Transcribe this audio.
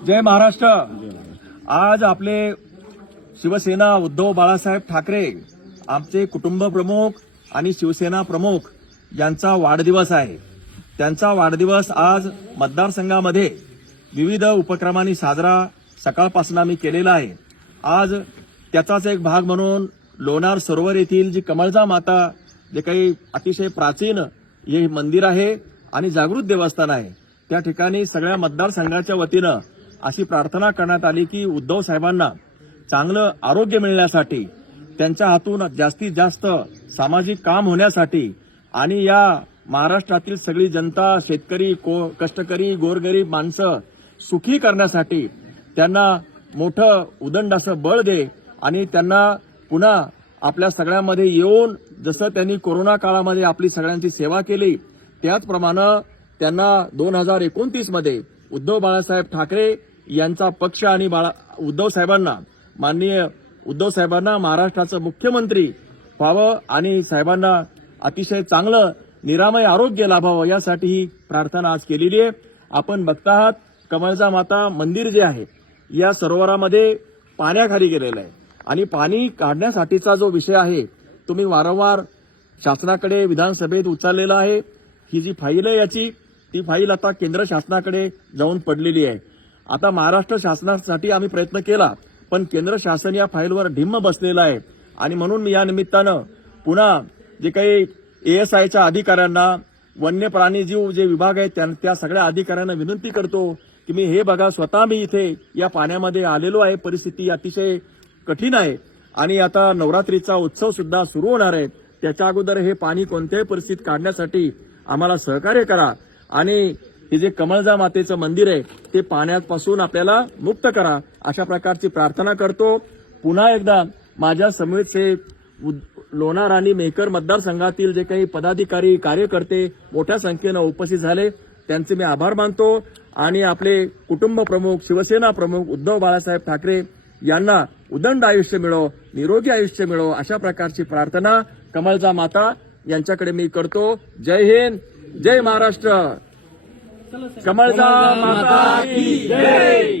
जय महाराष्ट्र। आज आपले शिवसेना उद्धव बाळासाहेब ठाकरे आमचे कुटुंब प्रमुख आणि शिवसेना प्रमुख यांचा वाढदिवस आहे। त्यांचा वाढदिवस आज मतदारसंघामध्ये विविध उपक्रमांनी साजरा सकाळपासून आम्ही केलेला आहे। आज त्याचाच एक भाग म्हणून लोणार सरोवर येथील जी कमळजा माता जे काही अतिशय प्राचीन हे मंदिर आहे आणि जागृत देवस्थान आहे, त्या ठिकाणी सगळ्या मतदारसंघाच्या वतीनं अशी प्रार्थना करण्यात आली की उद्धव साहेबांना चांगलं आरोग्य मिळण्यासाठी, त्यांच्या हातून जास्तीत जास्त सामाजिक काम होण्यासाठी आणि या महाराष्ट्रातील सगळी जनता, शेतकरी, कष्टकरी, गोरगरीब माणसं सुखी करण्यासाठी त्यांना मोठं उदंड असं बळ दे आणि त्यांना पुन्हा आपल्या सगळ्यांमध्ये येऊन जसं त्यांनी कोरोना काळामध्ये आपली सगळ्यांची सेवा केली त्याचप्रमाणे त्यांना 2029 मध्ये उद्धव बाळासाहेब ठाकरे यांचा पक्ष आणि उद्धव साहेबांना, माननीय उद्धव साहेबांना महाराष्ट्राचं मुख्यमंत्री व्हावं आणि साहेबांना अतिशय चांगलं निरामय आरोग्य लाभावं यासाठी ही प्रार्थना आज केलेली आहे। आपण बघता आहात कमळजा माता मंदिर जे आहे या सरोवरामध्ये पाण्याखाली गेलेलं आहे आणि पाणी काढण्यासाठीचा जो विषय आहे तुम्ही वारंवार शासनाकडे विधानसभेत उचललेला आहे। ही जी फाईल आहे याची ती फाईल आता केंद्र शासनाकडे जाऊन पडलेली आहे। आता महाराष्ट्र शासनासाठी आम्ही प्रयत्न केला पण केंद्र शासन या फाईलवर ढिम्म बसलेलं आहे आणि म्हणून मी या निमित्तानं पुन्हा जे काही ASIच्या अधिकाऱ्यांना, वन्य प्राणीजीव जे विभाग आहे त्या सगळ्या अधिकाऱ्यांना विनंती करतो की मी हे बघा, स्वतः मी इथे या पाण्यामध्ये आलेलो आहे, परिस्थिती अतिशय कठीण आहे आणि आता नवरात्रीचा उत्सव सुद्धा सुरू होणार आहे, त्याच्या अगोदर हे पाणी कोणत्याही परिस्थितीत काढण्यासाठी आम्हाला सहकार्य करा आणि हे जे कमळजा मातेचं मंदिर आहे ते पाण्यापासून आपल्याला मुक्त करा, अशा प्रकारची प्रार्थना करतो। पुन्हा एकदा माझ्या समवेतचे लोणार आणि मेहकर मतदारसंघातील जे काही पदाधिकारी, कार्यकर्ते मोठ्या संख्येनं उपस्थित झाले त्यांचे मी आभार मानतो आणि आपले कुटुंब प्रमुख, शिवसेना प्रमुख उद्धव बाळासाहेब ठाकरे यांना उदंड आयुष्य मिळो, निरोगी आयुष्य मिळो, अशा प्रकारची प्रार्थना कमळजा माता यांच्याकडे मी करतो। जय हिंद, जय महाराष्ट्र। कमळजा माता की जय।